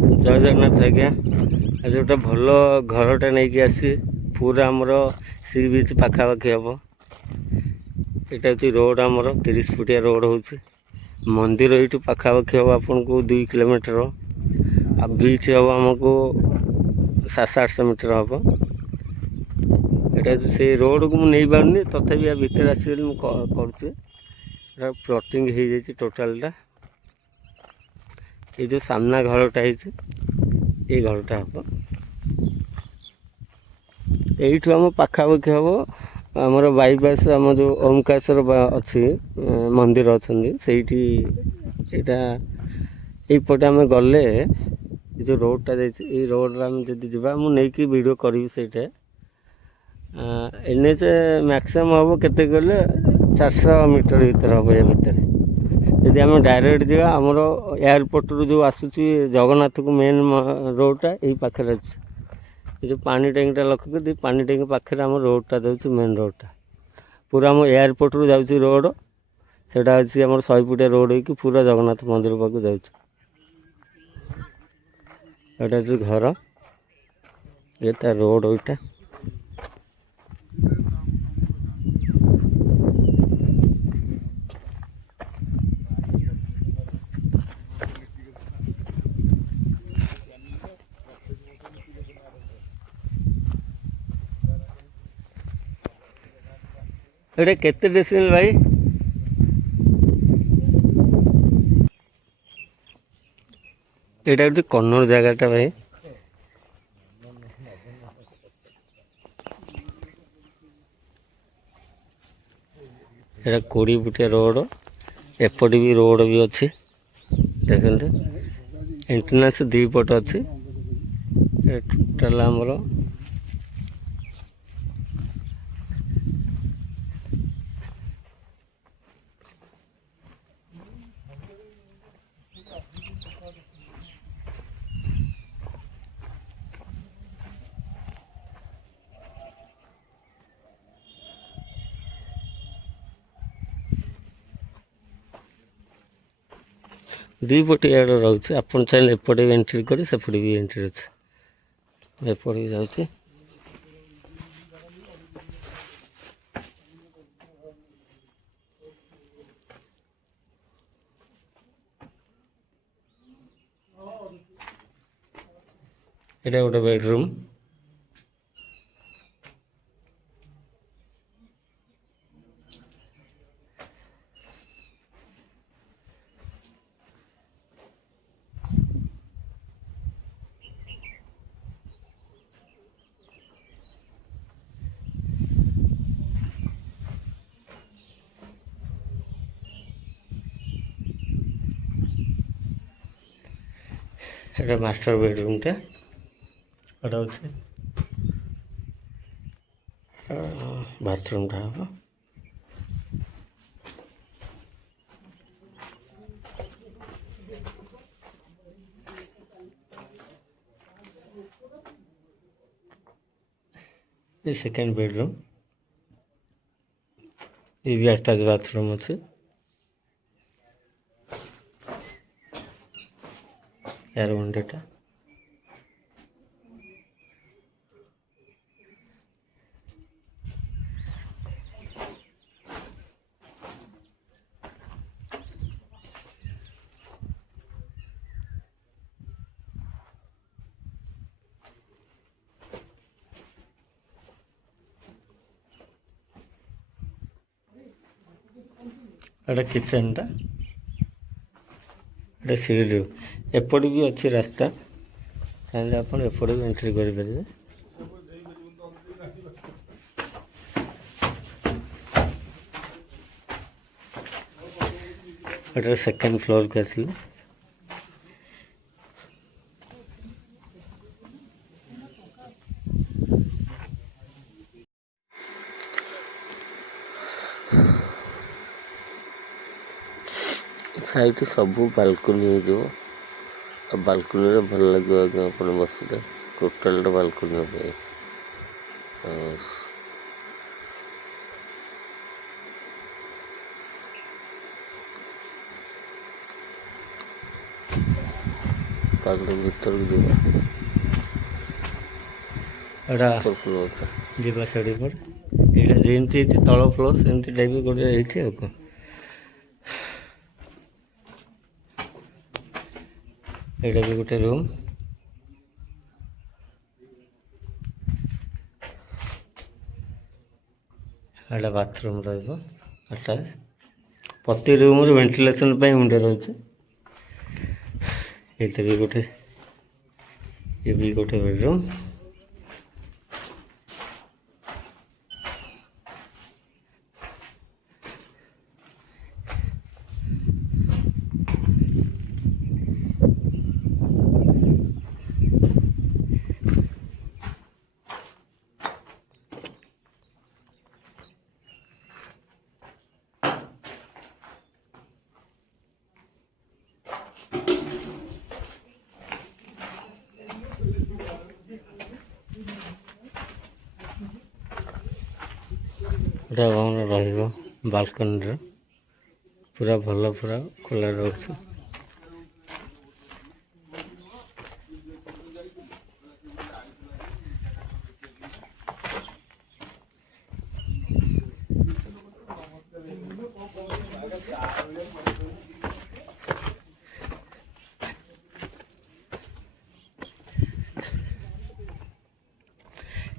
ଜୟ ଜଗନ୍ନାଥ ଆଜ୍ଞା। ଆଜି ଗୋଟେ ଭଲ ଘରଟା ନେଇକି ଆସିଛି, ପୁରା ଆମର ସି ବିଚ୍ ପାଖାପାଖି ହେବ। ଏଇଟା ହେଉଛି ରୋଡ଼, ଆମର 30 ଫୁଟିଆ ରୋଡ଼ ହେଉଛି। ମନ୍ଦିର ଏଇଠୁ ପାଖାପାଖି ହେବ ଆପଣଙ୍କୁ 2 କିଲୋମିଟର, ଆଉ ବିଚ୍ ହେବ ଆମକୁ 700-800 ମିଟର ହେବ। ଏଇଟା ହେଉଛି ସେଇ ରୋଡ଼କୁ ମୁଁ ନେଇପାରୁନି, ତଥାପି ୟା ଭିତରେ ଆସିଗଲି ମୁଁ କରୁଛି। ଏଇଟା ପ୍ଲଟିଂ ହେଇଯାଇଛି ଟୋଟାଲଟା। এই ଯେଉଁ ସାମ୍ନା ଘରଟା ହେଇଛି, ଏଇ ଘରଟା ହେବ। ଏଇଠୁ ଆମ ପାଖାପାଖି ହେବ ଆମର ବାଇପାସ୍, ଆମ ଯେଉଁ ଓମକାରେଶ୍ୱର ଅଛି ମନ୍ଦିର ଅଛନ୍ତି ସେଇଠି। ଏଇଟା ଏଇପଟେ ଆମେ ଗଲେ ଏ ଯେଉଁ ରୋଡ଼ଟା ଯାଇଛି, ଏଇ ରୋଡ଼ରେ ଆମେ ଯଦି ଯିବା, ମୁଁ ନେଇକି ଭିଡ଼ିଓ କରିବି ସେଇଟା। NH ମ୍ୟାକ୍ସିମମ୍ ହେବ କେତେ କହିଲେ, 400 ମିଟର ଭିତରେ ହେବ। ଏ ଭିତରେ ଯଦି ଆମେ ଡାଇରେକ୍ଟ ଯିବା, ଆମର ଏୟାରପୋର୍ଟରୁ ଯେଉଁ ଆସୁଛି ଜଗନ୍ନାଥକୁ ମେନ୍ ରୋଡ଼ଟା ଏଇ ପାଖରେ ଅଛି। ଏ ଯେଉଁ ପାଣି ଟ୍ୟାଙ୍କିଟା ଲକ୍ଷ୍ୟ କରି, ପାଣି ଟ୍ୟାଙ୍କି ପାଖରେ ଆମ ରୋଡ଼ଟା ଦେଉଛି, ମେନ୍ ରୋଡ଼ଟା ପୁରା ଆମ ଏୟାରପୋର୍ଟରୁ ଯାଉଛି ରୋଡ଼। ସେଇଟା ହେଉଛି ଆମର 100 ଫୁଟିଆ ରୋଡ଼ ହେଇକି ପୁରା ଜଗନ୍ନାଥ ମନ୍ଦିର ପାଖକୁ ଯାଉଛି। ଏଇଟା ହେଉଛି ଘର, ଏ ତା ରୋଡ଼ ଏଇଟା। ଏଇଟା କେତେ ଡେସିମିଲ୍ ଭାଇ? ଏଇଟା ହେଉଛି କନ୍ନଡ଼ ଜାଗାଟା ଭାଇ। ଏଇଟା 20 ଫୁଟିଆ ରୋଡ଼, ଏପଟେ ବି ରୋଡ଼ ବି ଅଛି। ଦେଖନ୍ତୁ ଏଣ୍ଟ୍ରାନ୍ସ 2 ପଟ ଅଛି। ଟୋଟାଲ ଆମର ଦୁଇ ପଟିଆ ରହୁଛି। ଆପଣ ଚାହିଁଲେ ଏପଟେ ବି ଏଣ୍ଟ୍ରି କରି, ସେପଟେ ବି ଏଣ୍ଟ୍ରି ଅଛି। ଏପଟେ ବି ଯାଉଛି। ଏଇଟା ଗୋଟେ ବେଡ଼ରୁମ୍। এটা মাস্টার বেডরুমটা। এটা হচ্ছে বাথরুমটা হবে। এই সেকেন্ড বেডরুম, এই ବି ଆଟାଚ ବାଥରୁମ୍ ଅଛି। ଏହାର ୱିଣ୍ଡୋଟା ଏଇଟା କିଚେନଟା। ଏଇଟା ସିଡ଼ି। ଏପଟେ ବି ଅଛି ରାସ୍ତା, ଚାହିଁଲେ ଆପଣ ଏପଟେ ବି ଏଣ୍ଟ୍ରି କରିପାରିବେ। ଏଟାର ସେକେଣ୍ଡ ଫ୍ଲୋରକୁ ଆସିଲେ ସାଇଟ୍ ସବୁ ବାଲକୁନି ହେଇଯିବ। ଆଉ ବାଲକୁନିରେ ଭଲ ଲାଗିବ ଆଜ୍ଞା ଆପଣ ବସିଲେ। ଟୋଟାଲଟା ବାଲକୁନି ହେବ। ପାହାଡ଼ ଭିତରକୁ ଯିବା ଏଇଟା ଫ୍ଲୋର୍ଟା ଯିବା ସେଠି ପରେ ଏଇଟା ଯେମିତି ହେଇଛି ତଳ ଫ୍ଲୋର୍ ସେମିତି ଟାଇପ୍ ଗୋଟେ ହେଇଛି ଆଉ କ'ଣ। ଏଇଟା ବି ଗୋଟେ ରୁମ୍। ଏଇଟା ବାଥରୁମ୍ ରହିବ ଆଟାଚ୍। ପ୍ରତି ରୁମ୍ରୁ ଭେଣ୍ଟିଲେସନ୍ ପାଇଁ ଉଣ୍ଡ ରହୁଛି। ଏଇଟା ବି ଗୋଟେ ଏ ବି ଗୋଟେ ବେଡ଼ରୁମ୍। ଏଇଟା ଆମର ରହିବ ବାଲକୋନିରେ ପୁରା ଭଲ ପୁରା ଖୋଲା ରହୁଛି।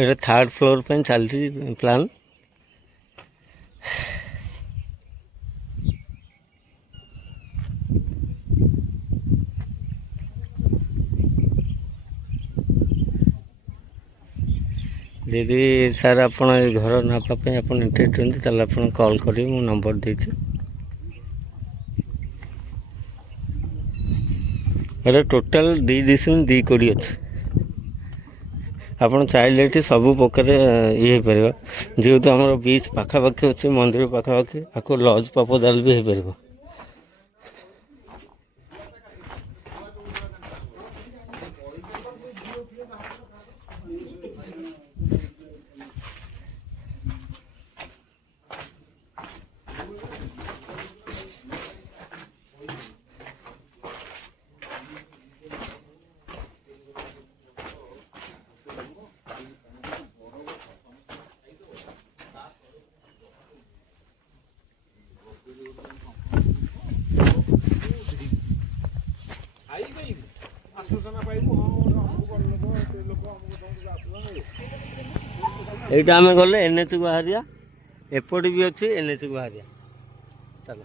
এটা থার্ড ফ্লোর ପାଇଁ ଚାଲିଛି ପ୍ଲାନ୍। ଯଦି ସାର୍ ଆପଣ ଏ ଘର ନେବା ପାଇଁ ଆପଣ ଇଣ୍ଟରେଷ୍ଟ ଅଛନ୍ତି ତାହେଲେ ଆପଣ କଲ୍ କରିବେ, ମୁଁ ନମ୍ବର ଦେଇଛି। ଏଇଟା ଟୋଟାଲ୍ 2/2 ଅଛି। ଆପଣ ଚାହିଁଲେ ଏଠି ସବୁ ପ୍ରକାର ଇଏ ହେଇପାରିବ। ଯେହେତୁ ଆମର ବିଚ୍ ପାଖାପାଖି ଅଛି, ମନ୍ଦିର ପାଖାପାଖି, ଆକୁ ଲଜ୍ ପ୍ରପୋଜାଲ୍ ବି ହେଇପାରିବ। এইটা ଆମେ ଗଲେ NHକୁ ବାହାରିବା, ଏପଟେ ବି ଅଛି NHକୁ ବାହାରିବା। ଚାଲ।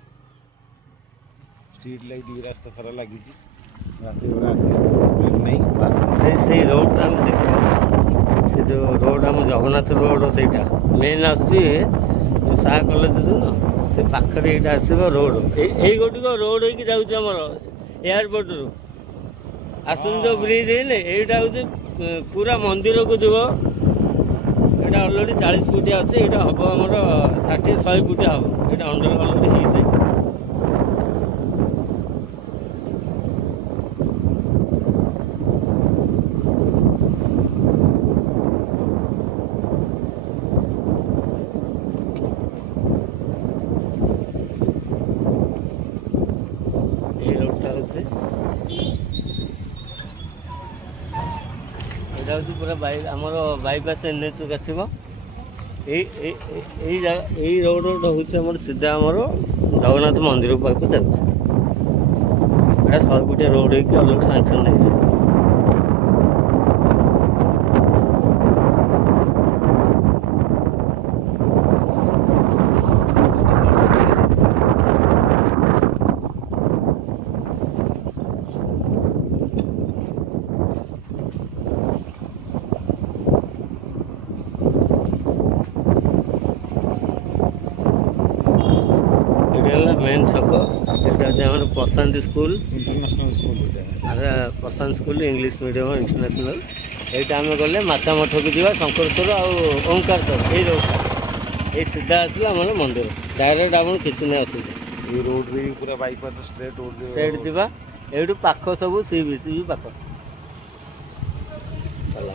ଷ୍ଟ୍ରିଟ୍ ଲାଇଟ୍ ବି ରାସ୍ତା ସାରା ଲାଗିଛି, ରାତି ବେଳା ଆସିବା ନାହିଁ। ସେଇ ରୋଡ଼ଟା ଆମେ ଦେଖିବା। ସେ ଯେଉଁ ରୋଡ଼ ଆମ ଜଗନ୍ନାଥ ରୋଡ଼ ସେଇଟା ମେନ୍ ଆସୁଛି ସା କଲେଜ ଯେଉଁ ସେ ପାଖରେ ଏଇଟା ଆସିବ ରୋଡ଼। ଏଇ ଗୋଟିକ ରୋଡ଼ ହେଇକି ଯାଉଛି ଆମର ଏୟାରପୋର୍ଟରୁ ଆସୁନି ଯେଉଁ ବ୍ରିଜ୍ ହେଇନି, ଏଇଟା ହେଉଛି ପୁରା ମନ୍ଦିରକୁ ଯିବ। ଏଇଟା ଅଲରେଡ଼ି 40 ଫୁଟିଆ ଅଛି, ଏଇଟା ହେବ ଆମର 60-100 ଫୁଟିଆ ହେବ। ଏଇଟା ଅଲରେଡ଼ି ହେଇସାରିଛି। এই ରୋଡ଼ଟା ହେଉଛି ଏଇଟା ହେଉଛି ପୁରା ଆମର ବାଇପାସ୍ NHକୁ ଆସିବ। ଏଇ ରୋଡ଼ଟା ହେଉଛି ଆମର ସିଧା ଆମର ଜଗନ୍ନାଥ ମନ୍ଦିର ପାଖକୁ ଯାଉଛି। ଏଇଟା 100 ଫୁଟିଆ ରୋଡ଼ ହେଇକି ଅଲରେଡ଼ି ସାଙ୍ଗସନ୍ ହେଇଯାଉଛି। मेन छक ये हमारे प्रशांत स्कूल इंटरनेशनल स्कूल प्रशांत स्कूल इंग्लिश मीडियम इंटरनेशनल। यहाँ आम गले माता मठ को जावा शंकरेश्वर ओंकारेश्वर यही रोड ये सीधा आसला आम मंदिर डायरेक्ट आप किसी नहीं असुविधा। ये रोड रे पूरा बाईपास स्ट्रेट रोड सेठ जावा एठू पाख सब सी बीच भी पाख चला।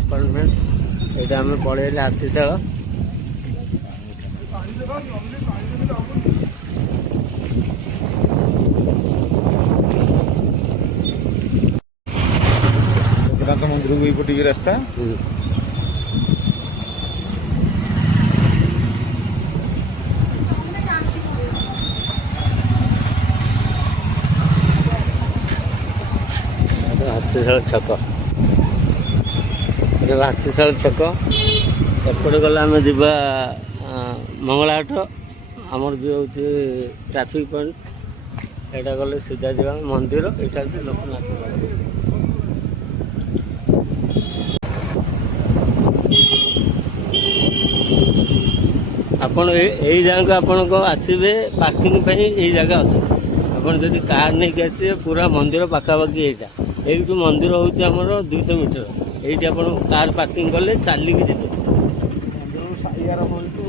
ଆପାର୍ଟମେଣ୍ଟ। ଏଇଟା ଆମେ ପଳେଇଲେ ହାତୀଶାଳ। ଲୋକନାଥ ମନ୍ଦିରକୁ ଏଇପଟିକି ରାସ୍ତା। ହାତୀଶାଳ ଛକ, ଏଇଟା ହାତୀଶାଳ ଛକ। ଏପଟେ ଗଲେ ଆମେ ଯିବା ମଙ୍ଗଳାହାଟ, ଆମର ଯେଉଁ ହେଉଛି ଟ୍ରାଫିକ୍ ପଏଣ୍ଟ। ଏଇଟା ଗଲେ ସିଧା ଯିବା ମନ୍ଦିର। ଏଇଟା ହେଉଛି ଲୋକନାଥ ମନ୍ଦିର। ଆପଣ ଏଇ ଜାଗାକୁ ଆପଣଙ୍କ ଆସିବେ ପାର୍କିଂ ପାଇଁ ଏଇ ଜାଗା ଅଛି। ଆପଣ ଯଦି କାର୍ ନେଇକି ଆସିବେ ପୁରା ମନ୍ଦିର ପାଖାପାଖି ଏଇଟା। ଏଇଠୁ ମନ୍ଦିର ହେଉଛି ଆମର 200 ମିଟର। ଏଇଠି ଆପଣ କାର୍ ପାର୍କିଂ କଲେ ଚାଲିକି ଯିବେ ମନ୍ଦିରରୁ ସାଇଆର ହୁଅନ୍ତୁ।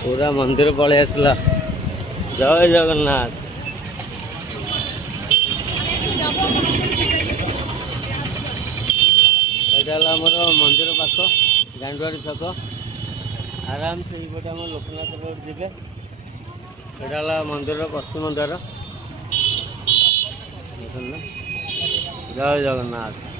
ପୁରା ମନ୍ଦିର ପଳେଇ ଆସିଲା। ଜୟ ଜଗନ୍ନାଥ। ଏଇଟା ହେଲା ଆମର ମନ୍ଦିର ପାଖ ଗାଣ୍ଡୁଆଡ଼ି ଛକ। ଆରାମସେ ଏଇପଟେ ଆମର ଲୋକନାଥ ରୋଡ଼ ଯିବେ। ଏଇଟା ହେଲା ମନ୍ଦିରର ପଶ୍ଚିମ ଦ୍ୱାର। ଜୟ ଜଗନ୍ନାଥ।